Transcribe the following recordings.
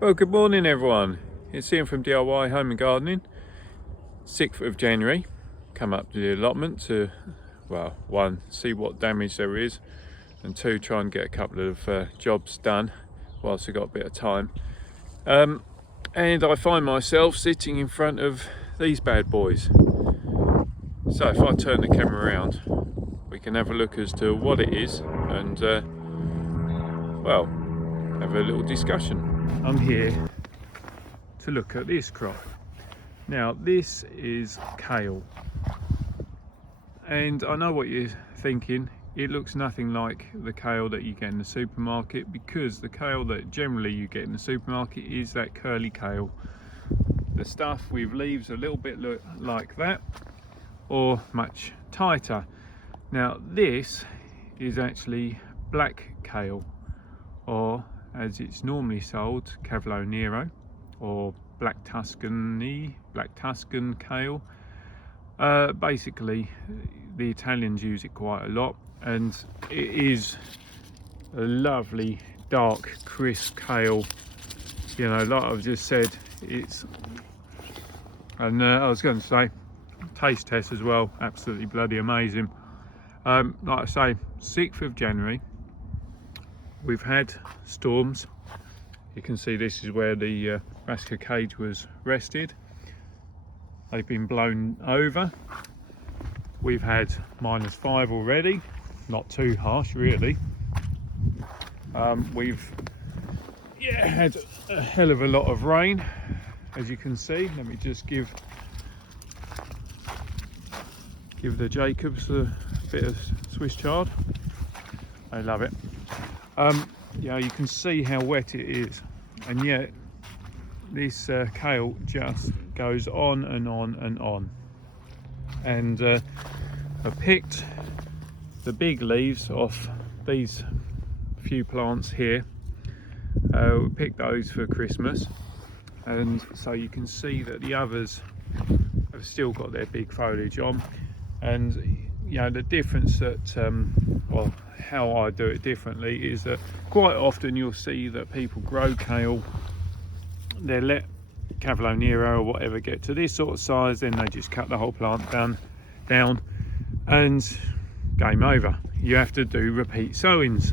Well, good morning everyone. It's Ian from DIY Home and Gardening. 6th of January. Come up to the allotment to, well, one, see what damage there is, and two, try and get a couple of jobs done whilst I've got a bit of time. And I find myself sitting in front of these bad boys. So if I turn the camera around, we can have a look as to what it is and, well, have a little discussion. I'm here to look at this crop. Now this is kale, and I know what you're thinking. It looks nothing like the kale that you get in the supermarket, because the kale that generally you get in the supermarket is that curly kale, the stuff with leaves a little bit like that or much tighter. Now this is actually black kale, or as it's normally sold, Cavolo Nero, or black Tuscan Kale. Basically the Italians use it quite a lot, and it is a lovely dark crisp kale. You know, like I've just said, it's, and I was going to say taste test as well, absolutely bloody amazing. Like I say, 6th of January. We've had storms. You can see this is where the Rascal cage was rested. They've been blown over. We've had -5 already, not too harsh really. We've had a hell of a lot of rain, as you can see. Let me just give the Jacobs a bit of Swiss chard. I love it. Yeah, you can see how wet it is, and yet this kale just goes on and on and on. And I picked the big leaves off these few plants here. We picked those for Christmas, and so you can see that the others have still got their big foliage on. And you know, the difference that well, how I do it differently is that quite often you'll see that people grow kale, they let Cavolo Nero or whatever get to this sort of size, then they just cut the whole plant down and game over. You have to do repeat sowings.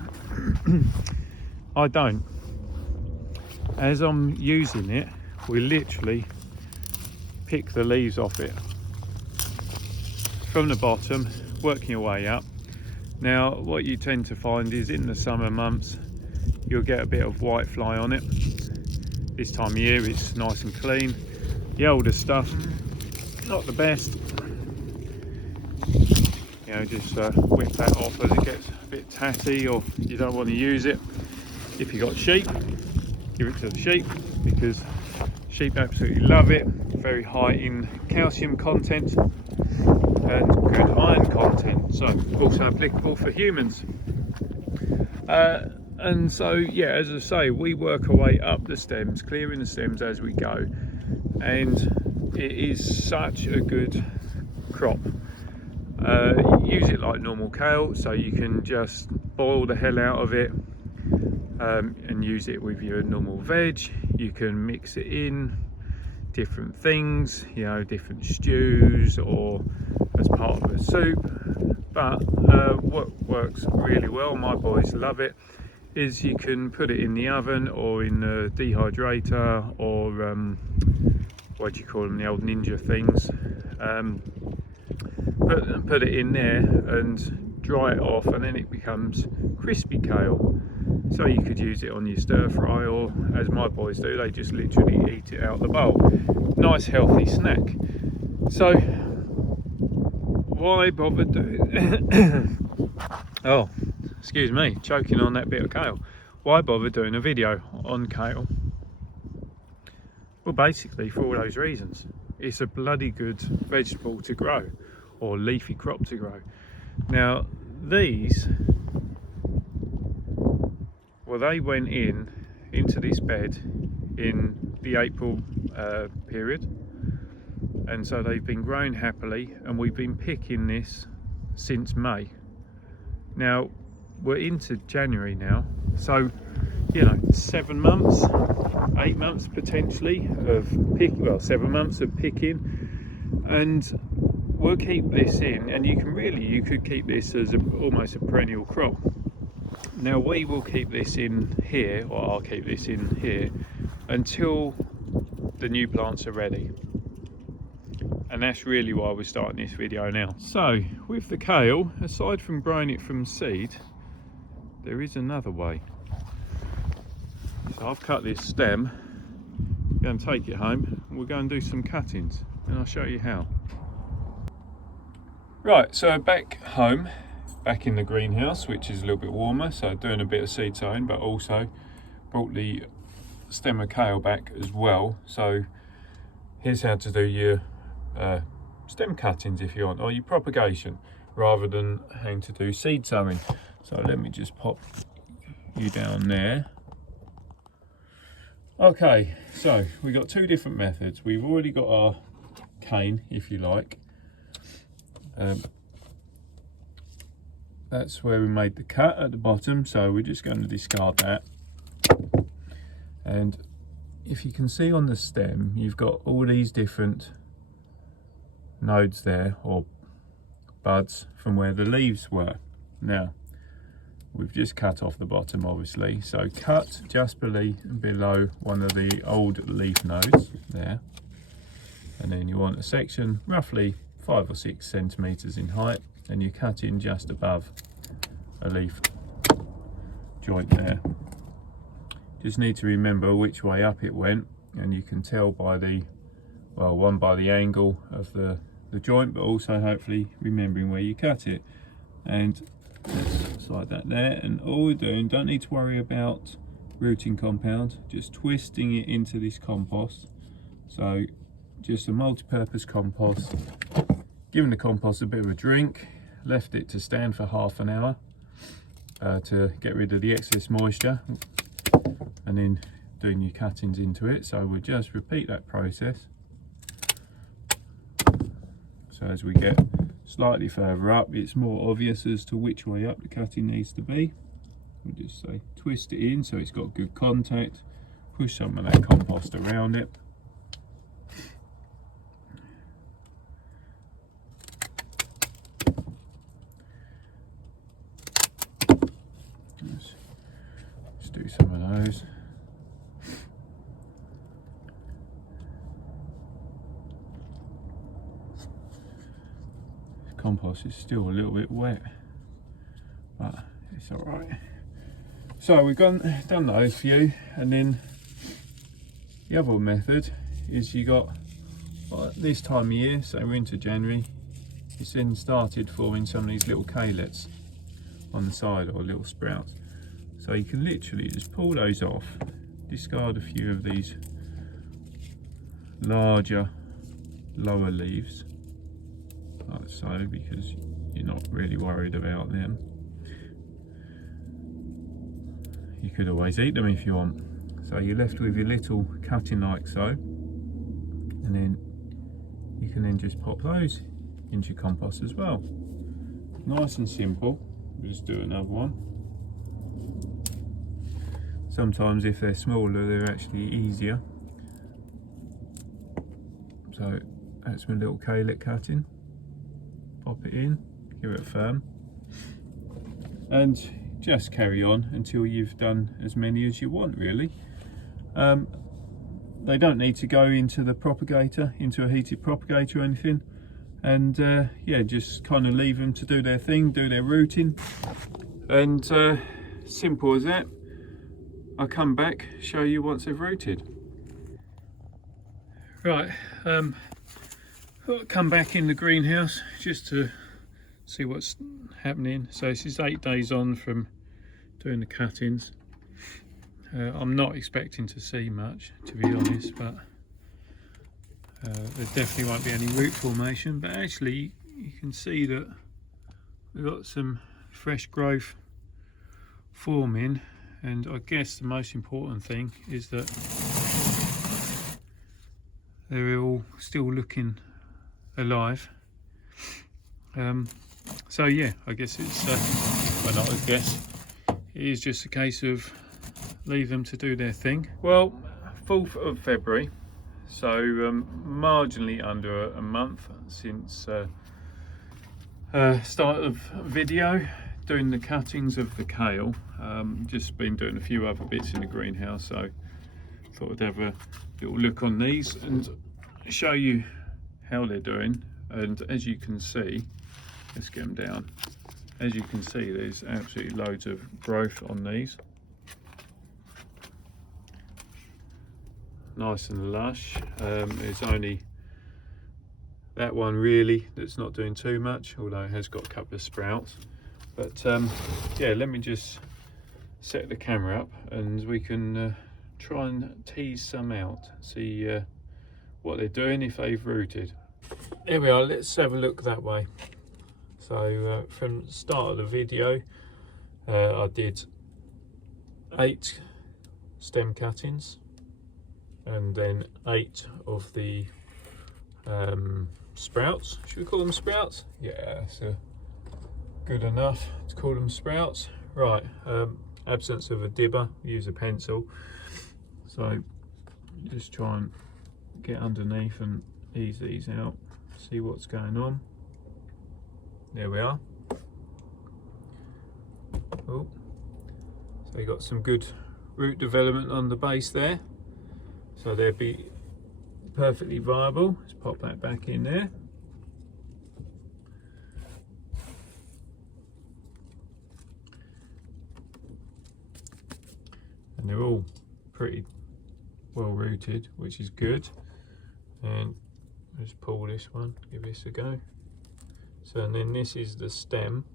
I don't. As I'm using it, we literally pick the leaves off it from the bottom, working your way up. Now what you tend to find is in the summer months you'll get a bit of white fly on it. This time of year it's nice and clean. The older stuff, not the best. You know, just whip that off as it gets a bit tatty, or you don't want to use it. If you've got sheep, give it to the sheep, because sheep absolutely love it. Very high in calcium content and good iron content, so also applicable for humans. And so yeah, as I say, we work our way up the stems, clearing the stems as we go, and it is such a good crop. Use it like normal kale, so you can just boil the hell out of it and use it with your normal veg. You can mix it in different things, you know, different stews or as part of a soup. But what works really well, my boys love it, is you can put it in the oven or in a dehydrator, or what do you call them, the old ninja things. Put it in there and dry it off, and then it becomes crispy kale. So you could use it on your stir fry, or as my boys do, they just literally eat it out the bowl. Nice healthy snack. So why bother doing oh, excuse me, choking on that bit of kale. Why bother doing a video on kale? Well, basically for all those reasons. It's a bloody good vegetable to grow, or leafy crop to grow. Now these, well, they went into this bed in the April period, and so they've been growing happily, and we've been picking this since May. Now we're into January now, so you know, 7 months, 8 months potentially of picking, well, 7 months of picking, and we'll keep this in, and you could keep this as almost a perennial crop. Now we will keep this in here, or I'll keep this in here until the new plants are ready, and that's really why we're starting this video now. So with the kale, aside from growing it from seed, there is another way. So I've cut this stem, go and take it home, and we'll go and do some cuttings, and I'll show you how. Right, so back home, back in the greenhouse, which is a little bit warmer, so doing a bit of seed sowing, but also brought the stem of kale back as well. So here's how to do your stem cuttings if you want, or your propagation, rather than having to do seed sowing. So let me just pop you down there. Okay, so we've got two different methods. We've already got our cane, if you like. That's where we made the cut at the bottom, so we're just going to discard that. And if you can see on the stem, you've got all these different nodes there, or buds, from where the leaves were. Now we've just cut off the bottom, obviously, so cut just below one of the old leaf nodes there, and then you want a section roughly 5 or 6 centimeters in height, and you cut in just above a leaf joint there. Just need to remember which way up it went, and you can tell by the, well, one by the angle of the joint, but also hopefully remembering where you cut it. And let's slide that there, and all we're doing, don't need to worry about rooting compound, just twisting it into this compost. So just a multi-purpose compost, giving the compost a bit of a drink, left it to stand for half an hour to get rid of the excess moisture, and then doing your cuttings into it. So we'll just repeat that process. So as we get slightly further up, it's more obvious as to which way up the cutting needs to be. We'll just say twist it in so it's got good contact, push some of that compost around it. Let's do some of those. Compost is still a little bit wet, but it's all right. So we've done those few, and then the other method is you got, well, this time of year, so we're into January, it's then started forming some of these little calets on the side, or little sprouts. So you can literally just pull those off, discard a few of these larger lower leaves like so, because you're not really worried about them. You could always eat them if you want. So you're left with your little cutting like so, and then you can then just pop those into your compost as well. Nice and simple. We'll just do another one. Sometimes if they're smaller, they're actually easier. So that's my little calet cutting. Pop it in, give it a firm, and just carry on until you've done as many as you want, really. They don't need to go into the propagator, into a heated propagator or anything, and yeah, just kind of leave them to do their thing, do their rooting, and simple as that. I'll come back, show you once they've rooted. Right, I'll come back in the greenhouse just to see what's happening. So this is 8 days on from doing the cuttings. I'm not expecting to see much, to be honest, but there definitely won't be any root formation. But actually you can see that we've got some fresh growth forming, and I guess the most important thing is that they're all still looking alive. So yeah, I guess it's well, not I guess, it is just a case of leave them to do their thing. Well, 4th of February, so marginally under a month since start of video, doing the cuttings of the kale. Just been doing a few other bits in the greenhouse, so thought I'd have a little look on these and show you how they're doing. And as you can see, let's get them down. As you can see, there's absolutely loads of growth on these. Nice and lush. There's only that one really that's not doing too much, although it has got a couple of sprouts. But yeah, let me just set the camera up and we can try and tease some out, see what they're doing, if they've rooted. There we are, let's have a look that way. So from the start of the video, I did 8 stem cuttings and then 8 of the sprouts. Should we call them sprouts? Yeah, so good enough to call them sprouts. Right, absence of a dibber, use a pencil. So just try and get underneath and ease these out, see what's going on. There we are. Oh, so you got some good root development on the base there, so they'll be perfectly viable. Let's pop that back in there. And they're all pretty well rooted, which is good. And let's pull this one, give this a go. So, and then this is the stem,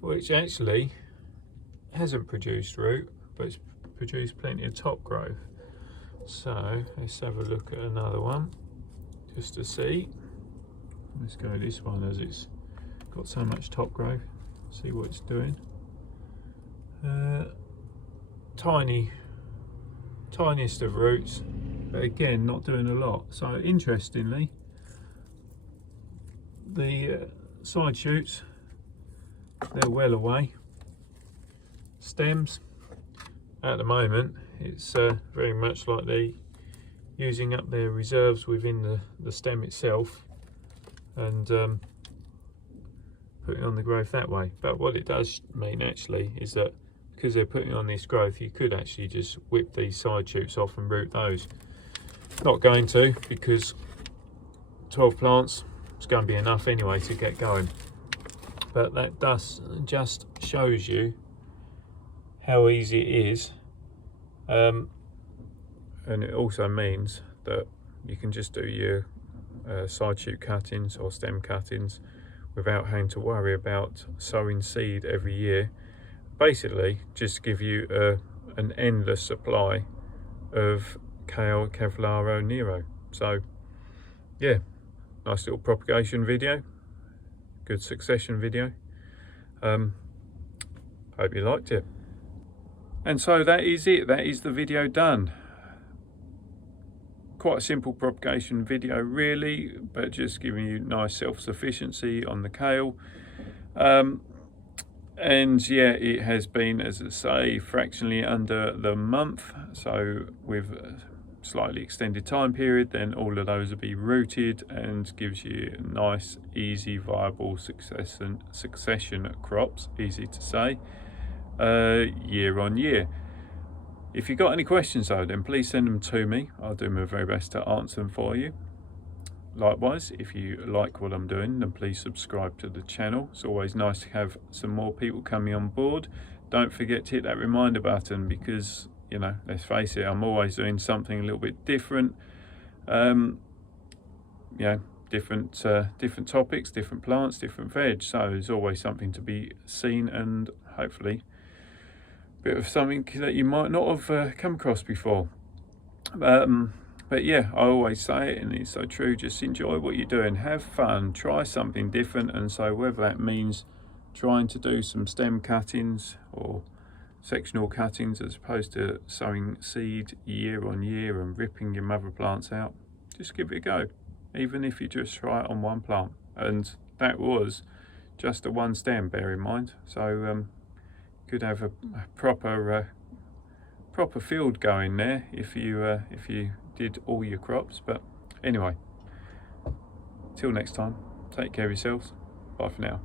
which actually hasn't produced root, but it's produced plenty of top growth. So let's have a look at another one just to see. Let's go this one as it's got so much top growth, see what it's doing. Tiniest of roots, but again not doing a lot. So interestingly, the side shoots, they're well away. Stems, at the moment it's very much like they're using up their reserves within the stem itself and putting on the growth that way. But what it does mean actually is that because they're putting on this growth, you could actually just whip these side shoots off and root those. Not going to, because 12 plants is going to be enough anyway to get going. But that just shows you how easy it is, and it also means that you can just do your side shoot cuttings or stem cuttings without having to worry about sowing seed every year. Basically just give you an endless supply of Kale Cavolo Nero. So yeah, nice little propagation video, good succession video. Hope you liked it. And so that is it, that is the video done. Quite a simple propagation video really, but just giving you nice self-sufficiency on the kale. And yeah, it has been, as I say, fractionally under the month, so with a slightly extended time period, then all of those will be rooted and gives you nice, easy, viable succession crops, easy to say, year on year. If you've got any questions though, then please send them to me. I'll do my very best to answer them for you. Likewise, if you like what I'm doing, then please subscribe to the channel. It's always nice to have some more people coming on board. Don't forget to hit that reminder button because, you know, let's face it, I'm always doing something a little bit different. You know, different topics, different plants, different veg. So there's always something to be seen and hopefully a bit of something that you might not have come across before. But yeah, I always say it, and it's so true, just enjoy what you're doing, have fun, try something different. And so whether that means trying to do some stem cuttings or sectional cuttings as opposed to sowing seed year on year and ripping your mother plants out, just give it a go, even if you just try it on one plant. And that was just a one stem, bear in mind. So you could have a proper proper field going there if you did all your crops. But anyway, till next time, take care of yourselves. Bye for now.